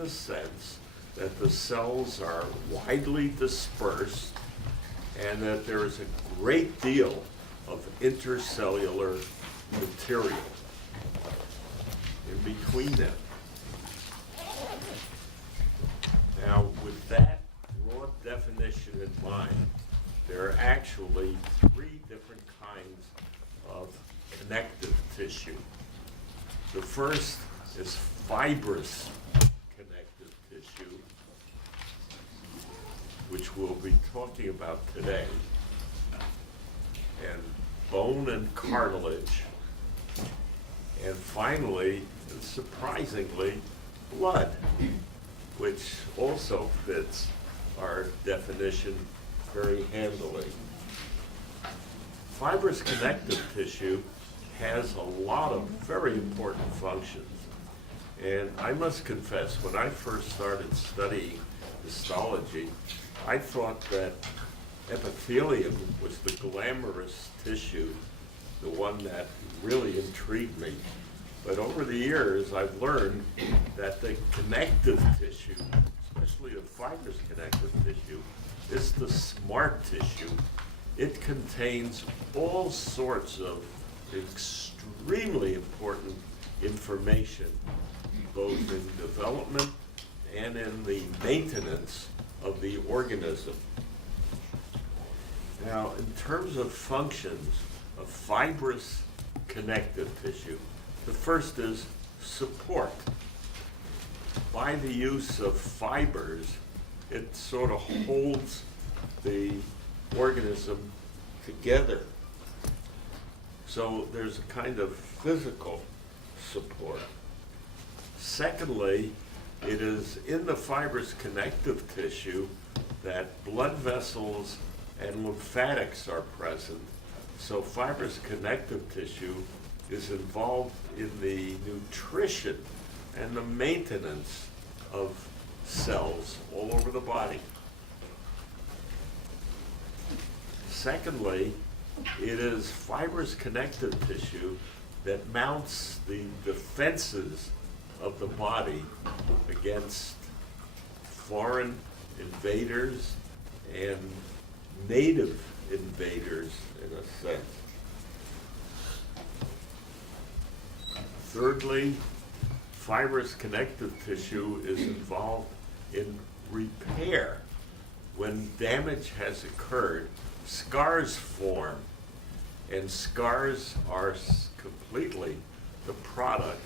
the sense that the cells are widely dispersed and that there is a great deal of intercellular material in between them. Now, with that broad definition in mind, there are actually three different kinds of connective tissue. The first is fibrous connective tissue, which we'll be talking about today, and bone and cartilage, and finally, surprisingly, blood, which also fits our definition very handily. Fibrous connective tissue has a lot of very important functions. And I must confess, when I first started studying histology, I thought that epithelium was the glamorous tissue, the one that really intrigued me. But over the years, I've learned that the connective tissue, especially the fibrous connective tissue, is the smart tissue. It contains all sorts of extremely important information, both in development and in the maintenance of the organism. Now, in terms of functions of fibrous connective tissue, the first is support. By the use of fibers, it sort of holds the organism together. So there's a kind of physical support. Secondly, it is in the fibrous connective tissue that blood vessels and lymphatics are present. So fibrous connective tissue is involved in the nutrition and the maintenance of cells all over the body. Secondly, it is fibrous connective tissue that mounts the defenses of the body against foreign invaders and native invaders, in a sense. Thirdly, fibrous connective tissue is involved in repair. When damage has occurred, scars form, and scars are completely the product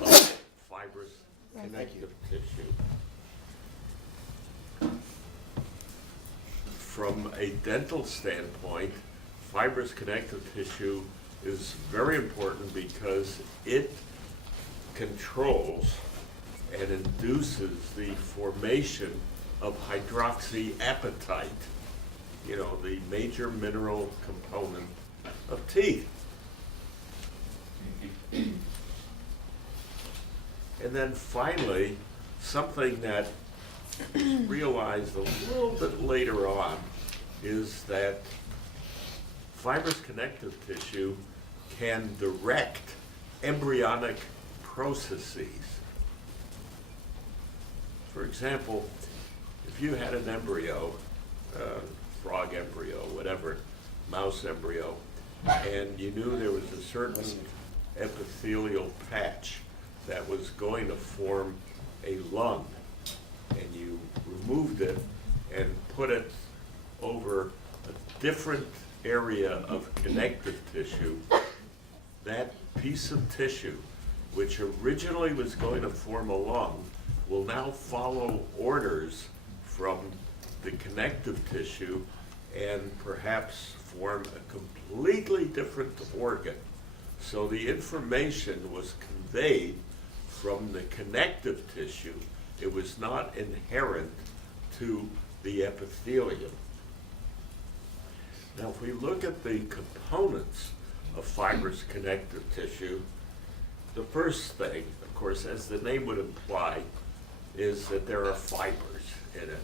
of fibrous connective tissue. From a dental standpoint, fibrous connective tissue is very important because it controls and induces the formation of hydroxyapatite, you know, the major mineral component of teeth. And then finally, something that realized a little bit later on is that fibrous connective tissue can direct embryonic processes. For example, if you had an embryo, frog embryo, whatever, mouse embryo, and you knew there was a certain epithelial patch that was going to form a lung, and you removed it and put it over a different area of connective tissue, that piece of tissue, which originally was going to form a lung, will now follow orders from the connective tissue and perhaps form a completely different organ. So the information was conveyed from the connective tissue. It was not inherent to the epithelium. Now, if we look at the components of fibrous connective tissue, the first thing, of course, as the name would imply, is that there are fibers in it.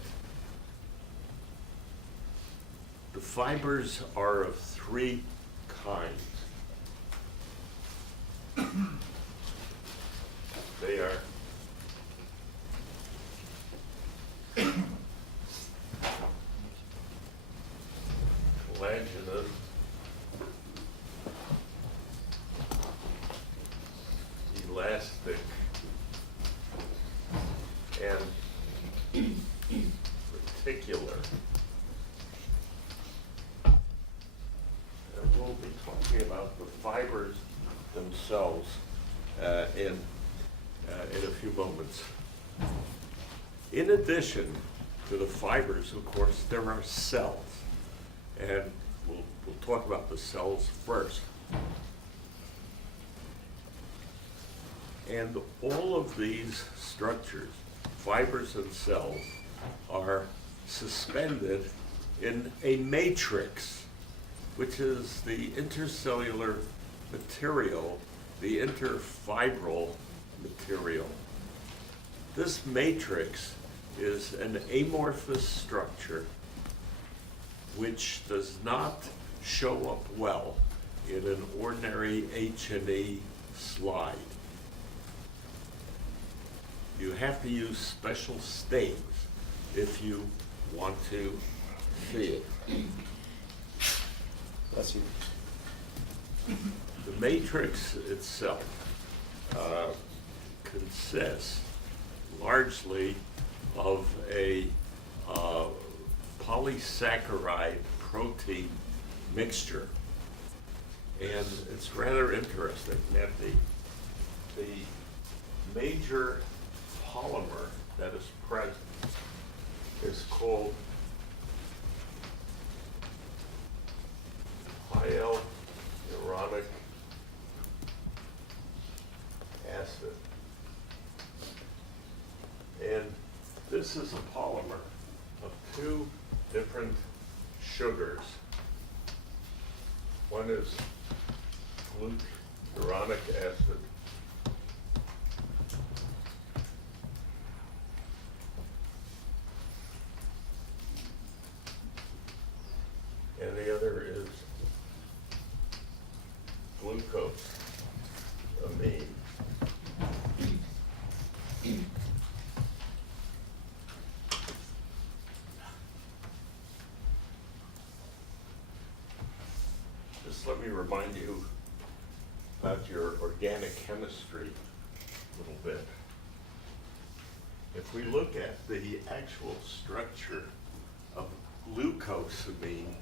The fibers are of three kinds. They are few moments. In addition to the fibers, of course, there are cells. And we'll talk about the cells first. And all of these structures, fibers and cells, are suspended in a matrix, which is the intercellular material, the interfibril material. This matrix is an amorphous structure which does not show up well in an ordinary H&E slide. You have to use special stains if you want to see it. Bless you. The matrix itself consists largely of a polysaccharide protein mixture. And it's rather interesting that the major polymer that is present is called hyaluronic acid. And this is a polymer of two different sugars. One is glucuronic acid, and the other is glucosamine. Just let me remind you about your organic chemistry a little bit. If we look at the actual structure of glucosamine,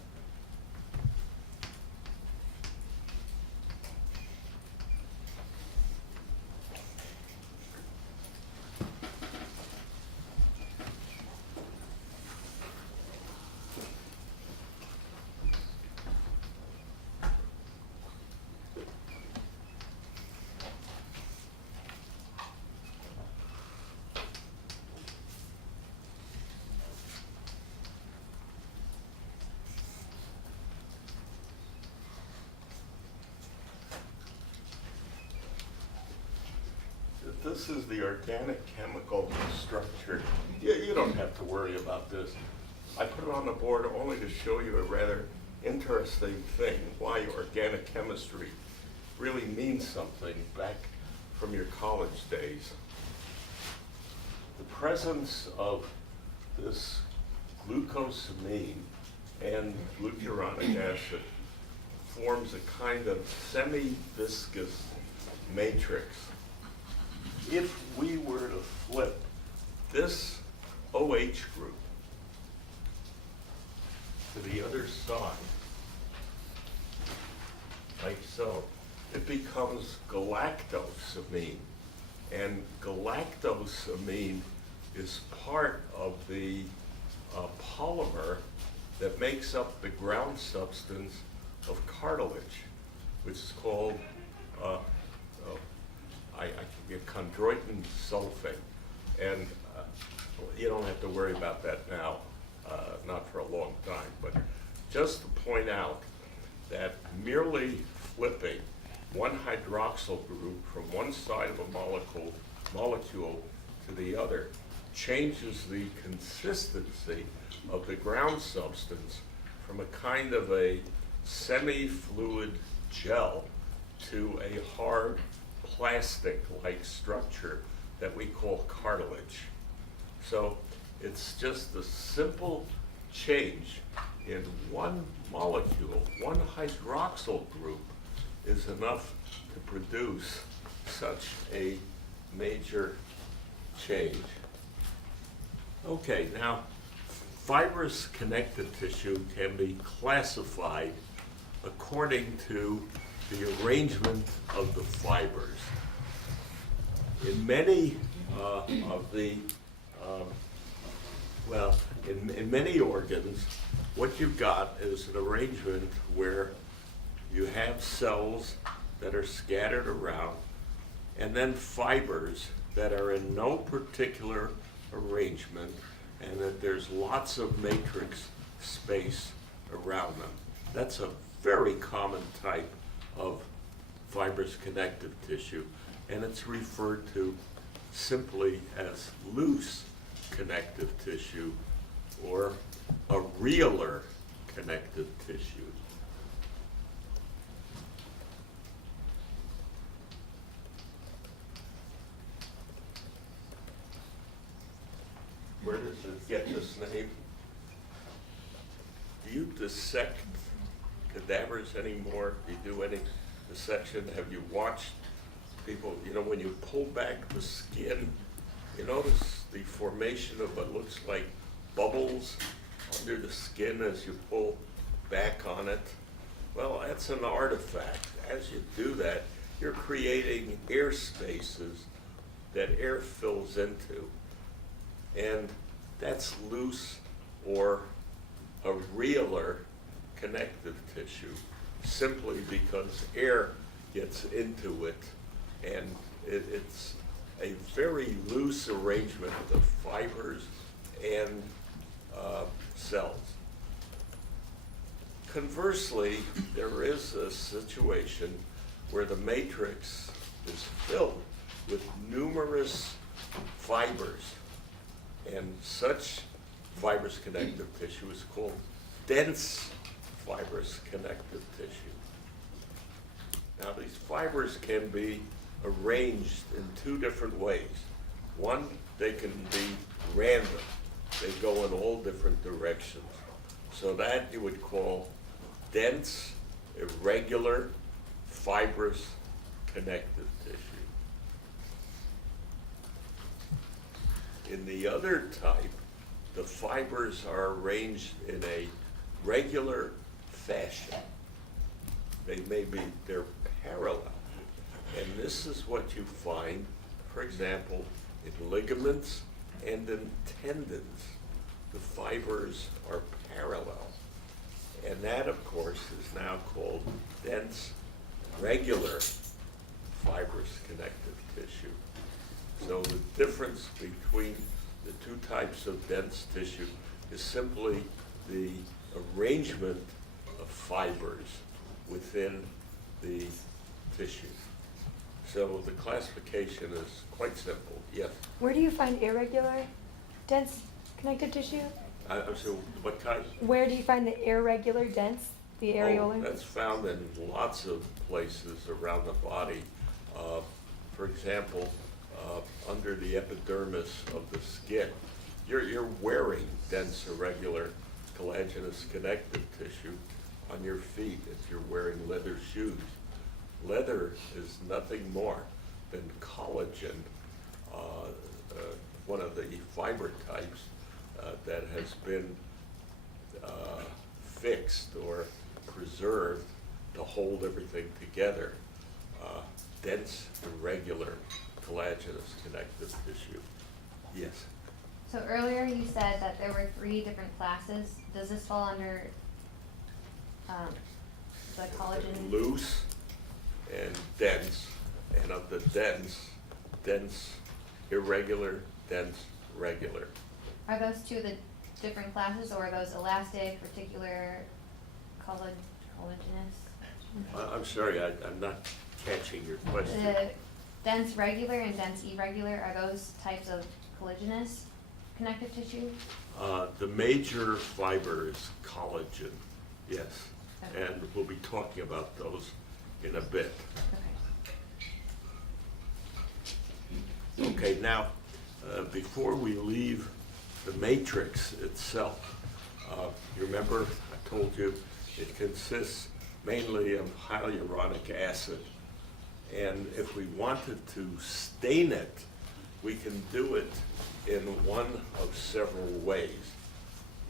this is the organic chemical structure. You don't have to worry about this. I put it on the board only to show you a rather interesting thing, why organic chemistry really means something back from your college days. The presence of this glucosamine and glucuronic acid forms a kind of semi-viscous matrix. If we were to flip this OH group to the other side, like so, it becomes galactosamine. And galactosamine is part of the polymer that makes up the ground substance of cartilage, which is called chondroitin sulfate. And you don't have to worry about that now, not for a long time, but just to point out that merely flipping one hydroxyl group from one side of a molecule to the other changes the consistency of the ground substance from a kind of a semi-fluid gel to a hard plastic-like structure that we call cartilage. So it's just a simple change in one molecule, one hydroxyl group is enough to produce such a major change. Okay, now fibrous connective tissue can be classified according to the arrangement of the fibers. In many of the, well, in many organs, what you've got is an arrangement where you have cells that are scattered around, and then fibers that are in no particular arrangement, and that there's lots of matrix space around them. That's a very common type of fibrous connective tissue, and it's referred to simply as loose connective tissue or a realer connective tissue. Where does it get this name? Do you dissect cadavers anymore? Do you do any dissection? Have you watched people, you know, when you pull back the skin, you notice the formation of what looks like bubbles under the skin as you pull back on it? Well, that's an artifact. As you do that, you're creating air spaces that air fills into. And that's loose or a realer connective tissue, simply because air gets into it, and it's a very loose arrangement of fibers and cells. Conversely, there is a situation where the matrix is filled with numerous fibers, and such fibrous connective tissue is called dense fibrous connective tissue. Now, these fibers can be arranged in two different ways. One, they can be random. They go in all different directions. So that you would call dense, irregular, fibrous connective tissue. In the other type, the fibers are arranged in a regular fashion. They're parallel. And this is what you find, for example, in ligaments and in tendons. The fibers are parallel. And that, of course, is now called dense, regular fibrous connective tissue. So the difference between the two types of dense tissue is simply the arrangement of fibers within the tissue. So the classification is quite simple. Yes? Where do you find irregular, dense connective tissue? So what kind? Where do you find the irregular, dense, the areolar? Oh, that's found in lots of places around the body. For example, under the epidermis of the skin. You're wearing dense, irregular, collagenous connective tissue on your feet if you're wearing leather shoes. Leather is nothing more than collagen, one of the fiber types that has been fixed or preserved to hold everything together. Dense, irregular, collagenous connective tissue. Yes? So earlier you said that there were 3 different classes. Does this fall under the collagen? Loose and dense, and of the dense, irregular, dense, regular. Are those 2 of the different classes, or are those elastic, reticular, collagenous? I'm sorry, I'm not catching your question. The dense regular and dense irregular, are those types of collagenous connective tissue? The major fiber is collagen, yes, Okay. and we'll be talking about those in a bit. Okay. Okay, now, before we leave the matrix itself, you remember I told you it consists mainly of hyaluronic acid, and if we wanted to stain it, we can do it in one of several ways.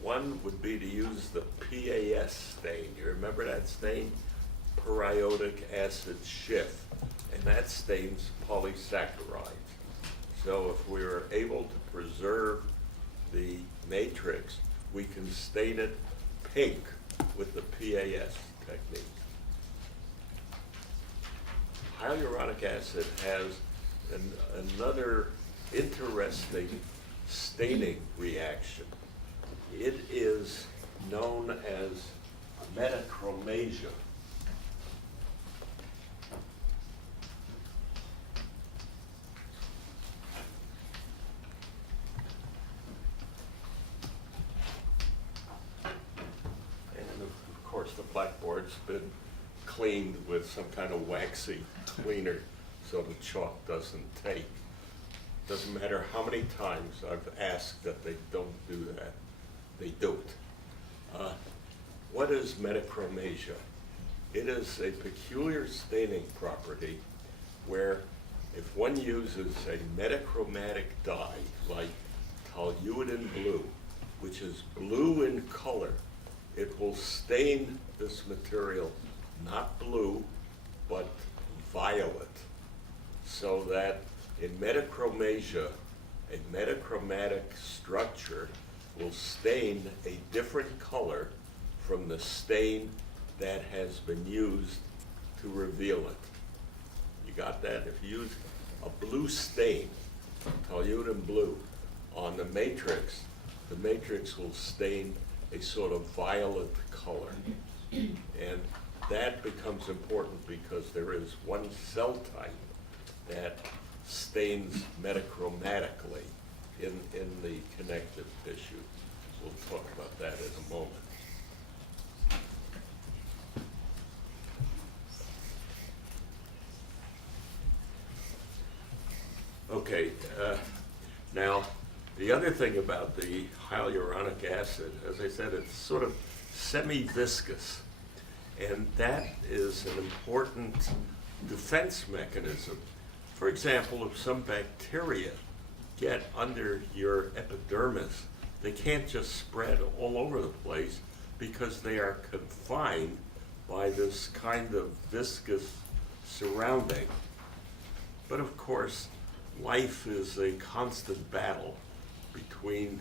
One would be to use the PAS stain. You remember that stain? Periodic acid Schiff, and that stains polysaccharides. So if we are able to preserve the matrix, we can stain it pink with the PAS technique. Hyaluronic acid has another interesting staining reaction. It is known as metachromasia. And of course, the blackboard's been cleaned with some kind of waxy cleaner so the chalk doesn't take. Doesn't matter how many times I've asked that they don't do that, they don't. What is metachromasia? It is a peculiar staining property where if one uses a metachromatic dye like toluidine blue, which is blue in color, it will stain this material not blue, but violet. So that in metachromasia, a metachromatic structure will stain a different color from the stain that has been used to reveal it. You got that? If you use a blue stain, toluidine blue, on the matrix will stain a sort of violet color. And that becomes important because there is one cell type that stains metachromatically in the connective tissue. We'll talk about that in a moment. Okay, now the other thing about the hyaluronic acid, as I said, it's sort of semi-viscous, and that is an important defense mechanism. For example, if some bacteria get under your epidermis, they can't just spread all over the place because they are confined by this kind of viscous surrounding. But of course, life is a constant battle between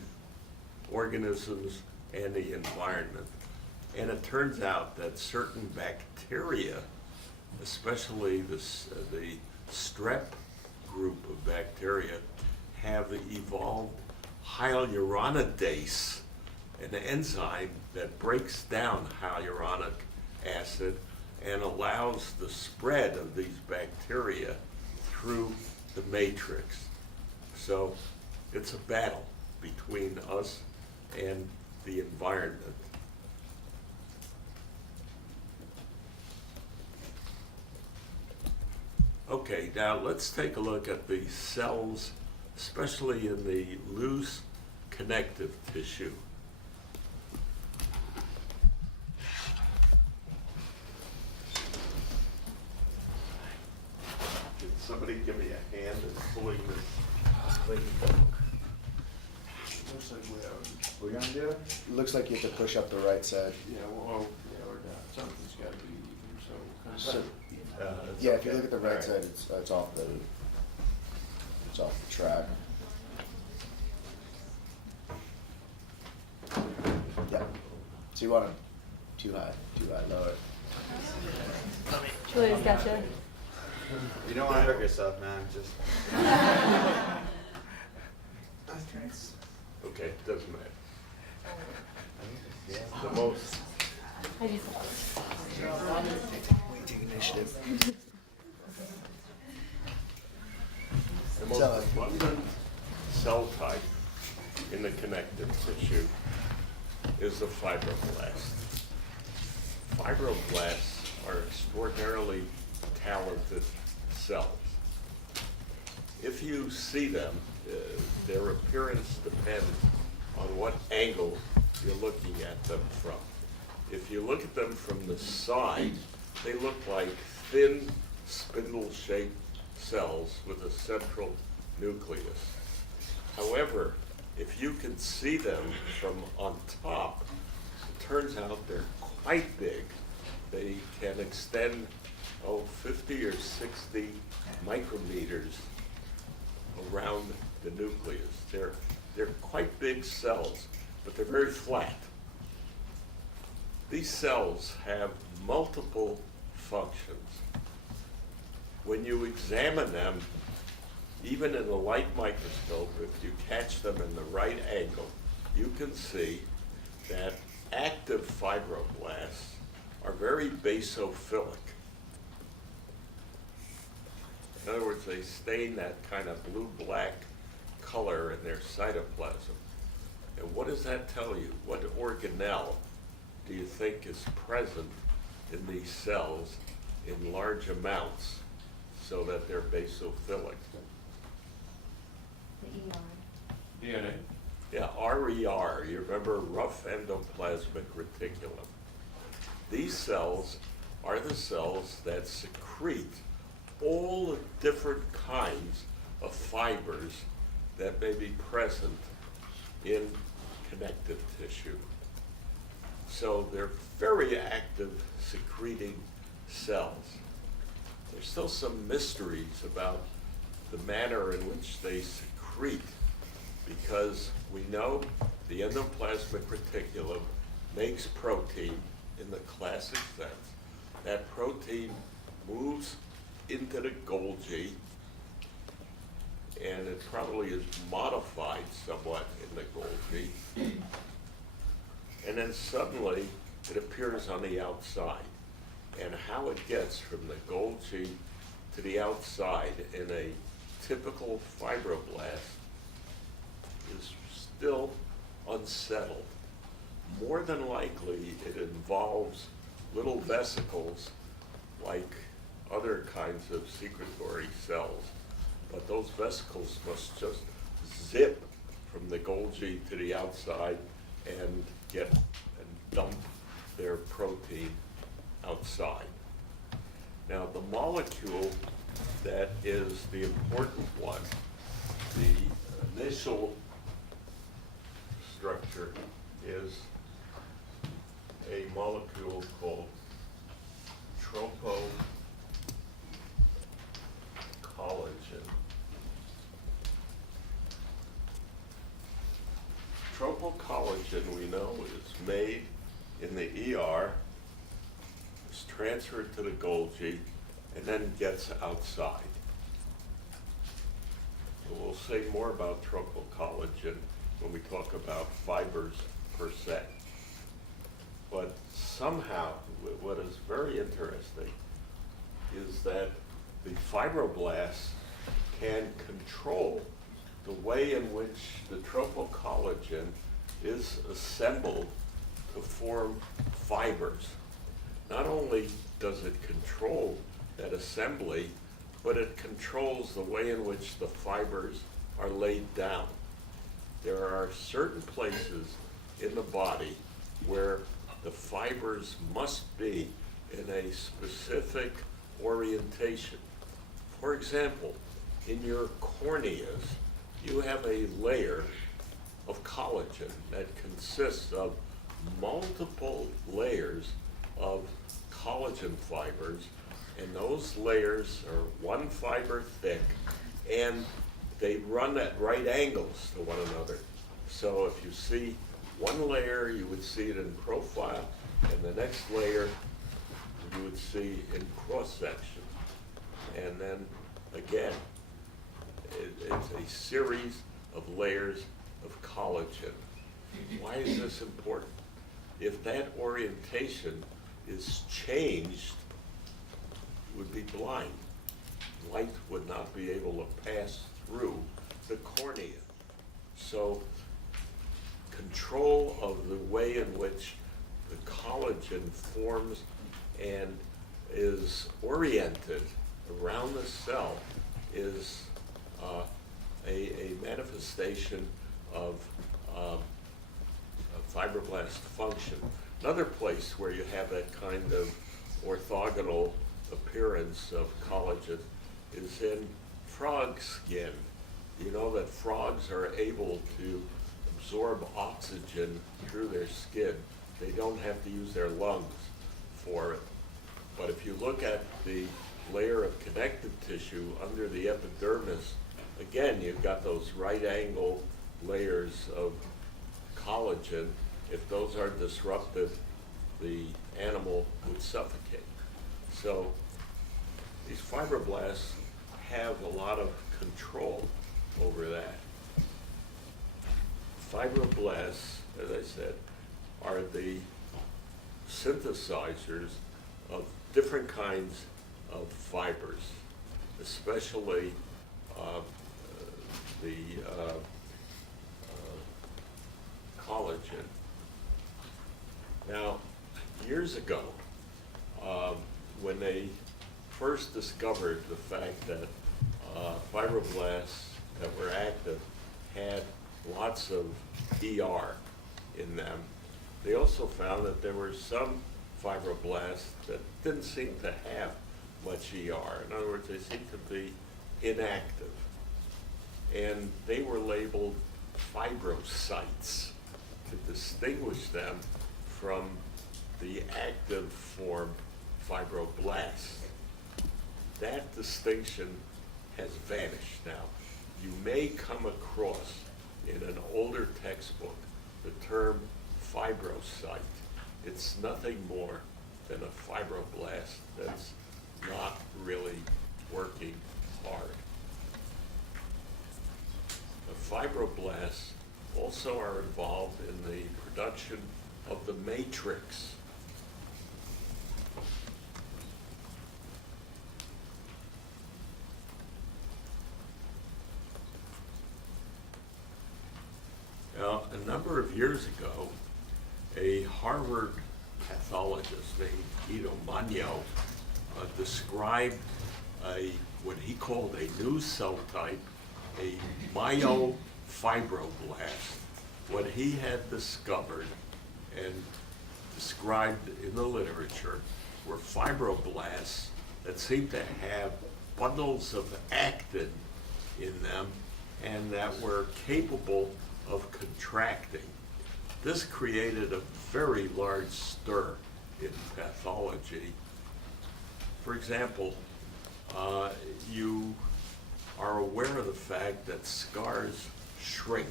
organisms and the environment. And it turns out that certain bacteria, especially the strep group of bacteria, have evolved hyaluronidase, an enzyme that breaks down hyaluronic acid and allows the spread of these bacteria through the matrix. So it's a battle between us and the environment. Okay, now let's take a look at the cells, especially in the loose connective tissue. Can somebody give me a hand in pulling this thing? Looks like We're gonna do it? Looks like you have to push up the right side. yeah, well, yeah, we're down. Something's gotta be even, so. So, It's yeah, if you okay. look at the All right right. side, it's off the track. Yeah. So you want them too high, lower. Julia's gotcha. You don't want to hurt yourself, man. Just. Okay, doesn't matter. The most, I just. Take initiative. the most abundant cell type in the connective tissue is the fibroblast. Fibroblasts are extraordinarily talented cells. If you see them, their appearance depends on what angle you're looking at them from. If you look at them from the side, they look like thin, spindle-shaped cells with a central nucleus. However, if you can see them from on top, it turns out they're quite big. They can extend, 50 or 60 micrometers around the nucleus. They're quite big cells, but they're very flat. These cells have multiple functions. When you examine them, even in a light microscope, if you catch them in the right angle, you can see that active fibroblasts are very basophilic. In other words, they stain that kind of blue-black color in their cytoplasm. And what does that tell you? What organelle do you think is present in these cells in large amounts so that they're basophilic? The ER. DNA. Yeah, RER, you remember rough endoplasmic reticulum. These cells are the cells that secrete all the different kinds of fibers that may be present in connective tissue. So they're very active secreting cells. There's still some mysteries about the manner in which they secrete, because we know the endoplasmic reticulum makes protein in the classic sense. That protein moves into the Golgi, and it probably is modified somewhat in the Golgi. And then suddenly it appears on the outside. And how it gets from the Golgi to the outside in a typical fibroblast is still unsettled. More than likely, it involves little vesicles like other kinds of secretory cells, but those vesicles must just zip from the Golgi to the outside and dump their protein outside. Now, the molecule that is the important one, the initial structure, is a molecule called tropocollagen. Tropocollagen, we know, is made in the ER, is transferred to the Golgi, and then gets outside. So we'll say more about tropocollagen when we talk about fibers per se. But somehow, what is very interesting is that the fibroblasts can control the way in which the tropocollagen is assembled to form fibers. Not only does it control that assembly, but it controls the way in which the fibers are laid down. There are certain places in the body where the fibers must be in a specific orientation. For example, in your corneas, you have a layer of collagen that consists of multiple layers of collagen fibers, and those layers are one fiber thick, and they run at right angles to one another. So if you see one layer, you would see it in profile, and the next layer you would see in cross-section. And then again, it's a series of layers of collagen. Why is this important? If that orientation is changed, you would be blind. Light would not be able to pass through the cornea. So control of the way in which the collagen forms and is oriented around the cell is a manifestation of fibroblast function. Another place where you have that kind of orthogonal appearance of collagen is in frog skin. You know that frogs are able to absorb oxygen through their skin. They don't have to use their lungs for it. But if you look at the layer of connective tissue under the epidermis again, you've got those right angle layers of collagen. If those are disrupted, the animal would suffocate. So these fibroblasts have a lot of control over that. Fibroblasts, as I said, are the synthesizers of different kinds of fibers, especially the collagen. Now, years ago, when they first discovered the fact that fibroblasts that were active had lots of ER in them, they also found that there were some fibroblasts that didn't seem to have much ER. In other words, they seemed to be inactive. And they were labeled fibrocytes to distinguish them from the active form fibroblasts. That distinction has vanished now. You may come across in an older textbook the term fibrocyte. It's nothing more than a fibroblast that's not really working hard. The fibroblasts also are involved in the production of the matrix. Now, a number of years ago, a Harvard pathologist named Guido Magno described what he called a new cell type, a myofibroblast. What he had discovered and described in the literature were fibroblasts that seemed to have bundles of actin in them and that were capable of contracting. This created a very large stir in pathology. For example, you are aware of the fact that scars shrink.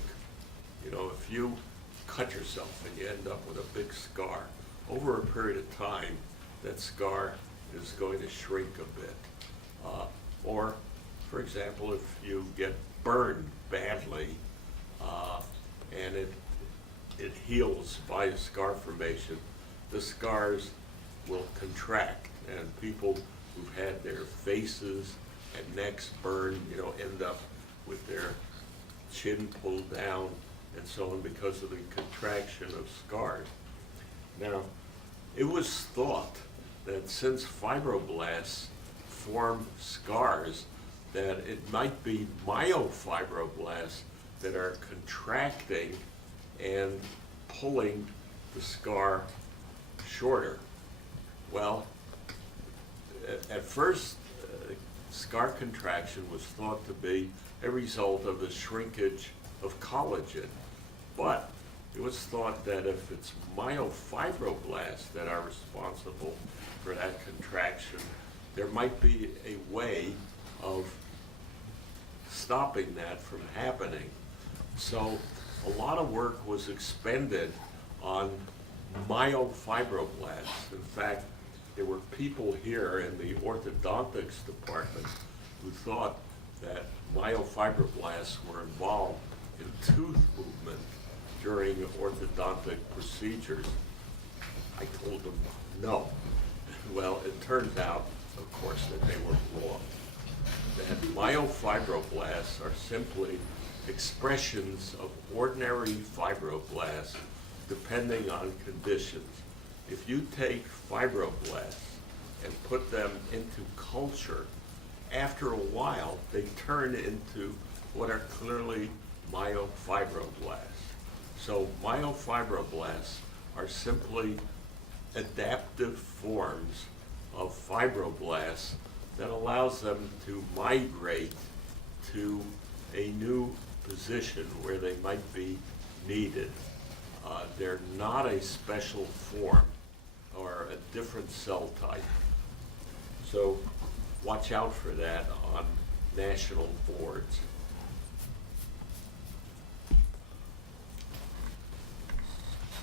You know, if you cut yourself and you end up with a big scar, over a period of time, that scar is going to shrink a bit. Or, for example, if you get burned badly and it heals by a scar formation, the scars will contract, and people who've had their faces and necks burned, you know, end up with their chin pulled down and so on because of the contraction of scars. Now, it was thought that since fibroblasts form scars, that it might be myofibroblasts that are contracting and pulling the scar shorter. Well, at first, scar contraction was thought to be a result of the shrinkage of collagen, but it was thought that if it's myofibroblasts that are responsible for that contraction, there might be a way of stopping that from happening. So a lot of work was expended on myofibroblasts. In fact, there were people here in the orthodontics department who thought that myofibroblasts were involved in tooth movement during orthodontic procedures. I told them no. Well, it turns out, of course, that they were wrong. That myofibroblasts are simply expressions of ordinary fibroblasts depending on conditions. If you take fibroblasts and put them into culture, after a while they turn into what are clearly myofibroblasts. So myofibroblasts are simply adaptive forms of fibroblasts that allows them to migrate to a new position where they might be needed. They're not a special form or a different cell type. So watch out for that on national boards.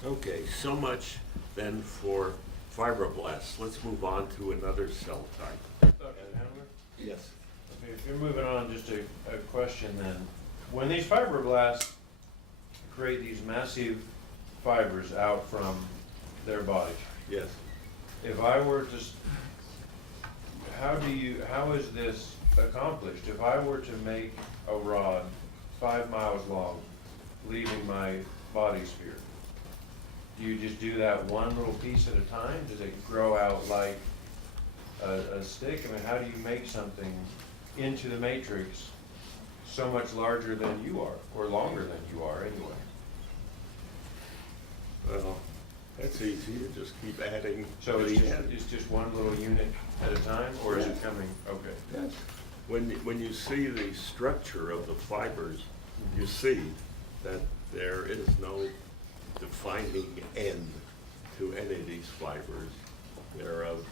Okay, so much then for fibroblasts. Let's move on to another cell type. Dr. Hanover? Yes. Okay, if you're moving on, just a question then. When these fibroblasts create these massive fibers out from their body, Yes. if I were to, how is this accomplished? If I were to make a rod 5 miles long, leaving my body sphere, do you just do that one little piece at a time? Does it grow out like a stick? I mean, how do you make something into the matrix so much larger than you are, or longer than you are anyway? Well, that's easy. You just keep adding. So to it's the end. just one little unit at a time, or is it coming, okay? Yes. When you see the structure of the fibers, you see that there is no defining end to any of these fibers. They're of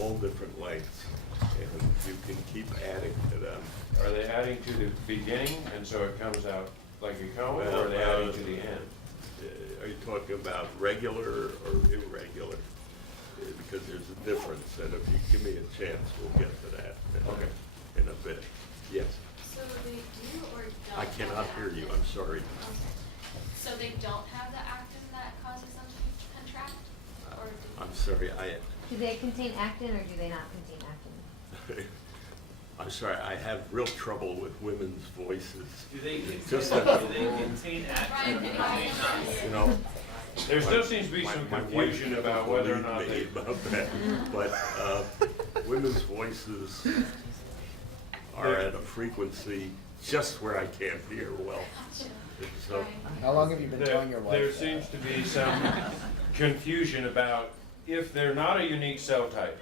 all different lengths, and you can keep adding to them. Are they adding to the beginning, and so it comes out like a cone, Well, or are they adding to the end? Are you talking about regular or irregular? Because there's a difference, and if you give me a chance, we'll get to that Okay. in a bit. Yes, So they do or don't? I have cannot the hear you, actin? I'm sorry. Okay. So they don't have the actin that causes them to contract? Or do I'm sorry, Do they contain actin or do they not contain actin? I'm sorry, I have real trouble with women's voices. Do they Just contain, that- do they contain actin or do they not? You know, There still seems to be some my wife confusion never about whether or believed not me they. about that, but women's voices are at a frequency just where I can't hear well. And so, Right. How long have you been telling your wife There that? seems to be some confusion about if they're not a unique cell type,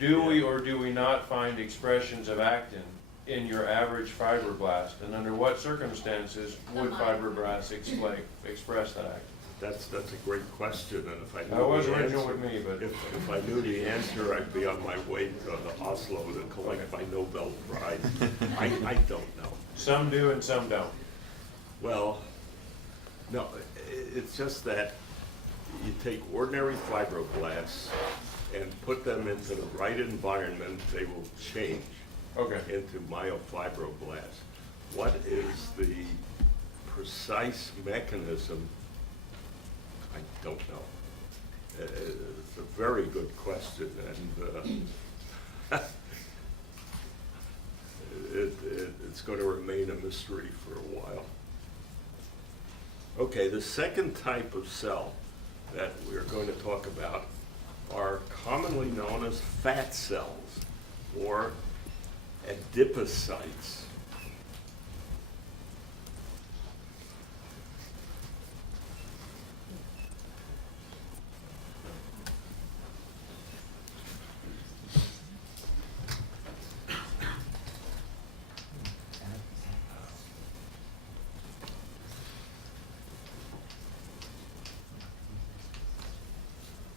do we or do we not find expressions of actin in your average fibroblast? And under what circumstances would fibroblasts express that actin? that's a great question, and if I That knew was the original answer, with me, but. if I knew the answer, I'd be on my way to the Oslo to collect my Nobel Prize. I don't know. Some do and some don't. Well, no, it's just that you take ordinary fibroblasts and put them into the right environment, they will change Okay. into myofibroblasts. What is the precise mechanism? I don't know. It's a very good question, and it's going to remain a mystery for a while. Okay, the second type of cell that we're going to talk about are commonly known as fat cells or adipocytes.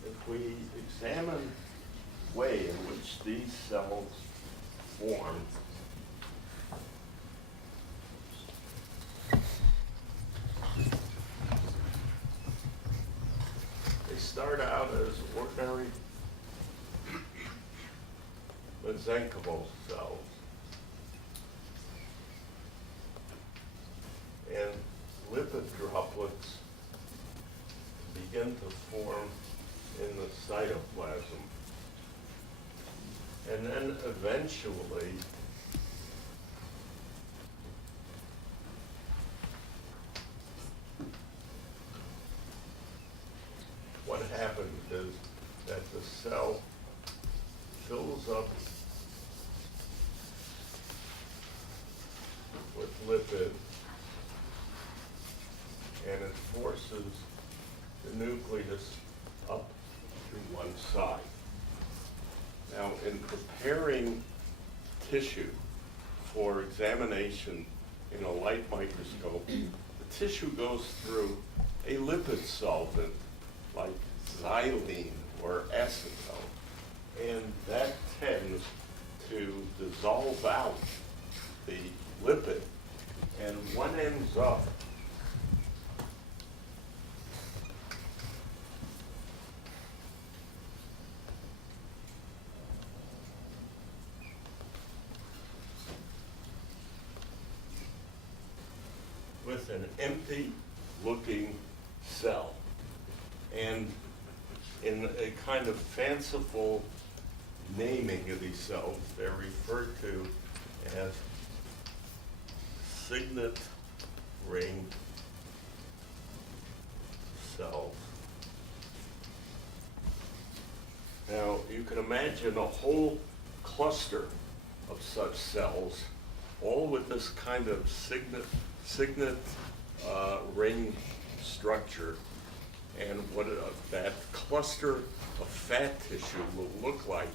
If we examine the way in which these cells form, they start out as ordinary mesenchymal cells. And lipid droplets begin to form in the cytoplasm. And then eventually, what happens is that the cell fills up with lipid, and it forces the nucleus up to one side. Now, in preparing tissue for examination in a light microscope, the tissue goes through a lipid solvent like xylene or acetone, and that tends to dissolve out the lipid, and one ends up is an empty-looking cell. And in a kind of fanciful naming of these cells, they're referred to as signet ring cells. Now, you can imagine a whole cluster of such cells, all with this kind of signet ring structure. And what that cluster of fat tissue will look like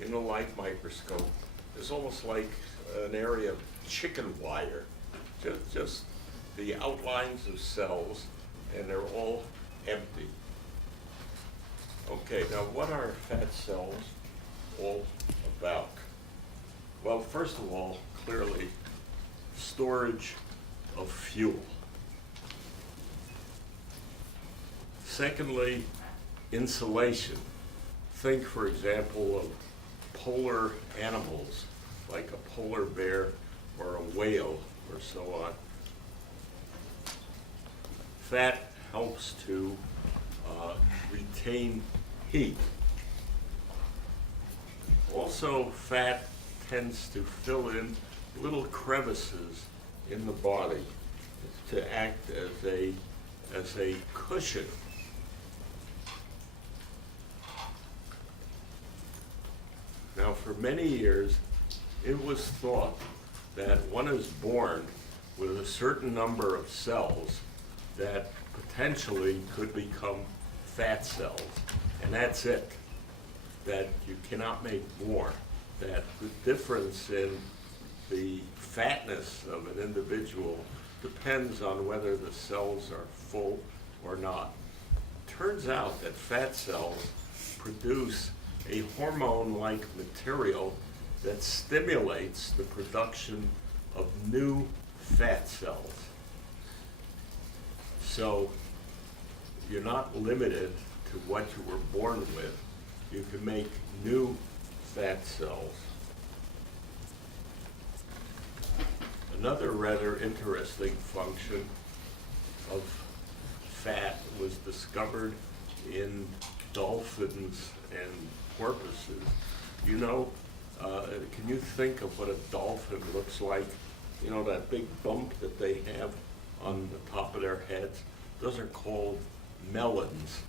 in a light microscope is almost like an area of chicken wire, just the outlines of cells, and they're all empty. Okay, now what are fat cells all about? Well, first of all, clearly, storage of fuel. Secondly, insulation. Think, for example, of polar animals, like a polar bear or a whale or so on. Fat helps to retain heat. Also, fat tends to fill in little crevices in the body to act as a cushion. Now, for many years, it was thought that one is born with a certain number of cells that potentially could become fat cells, and that's it, that you cannot make more, that the difference in the fatness of an individual depends on whether the cells are full or not. Turns out that fat cells produce a hormone-like material that stimulates the production of new fat cells. So you're not limited to what you were born with. You can make new fat cells. Another rather interesting function of fat was discovered in dolphins and porpoises. You know, can you think of what a dolphin looks like? You know, that big bump that they have on the top of their heads? Those are called melons,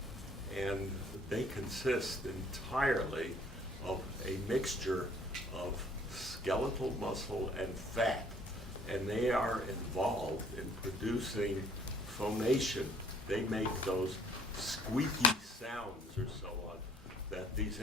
and they consist entirely of a mixture of skeletal muscle and fat, and they are involved in producing phonation. They make those squeaky sounds or so on that these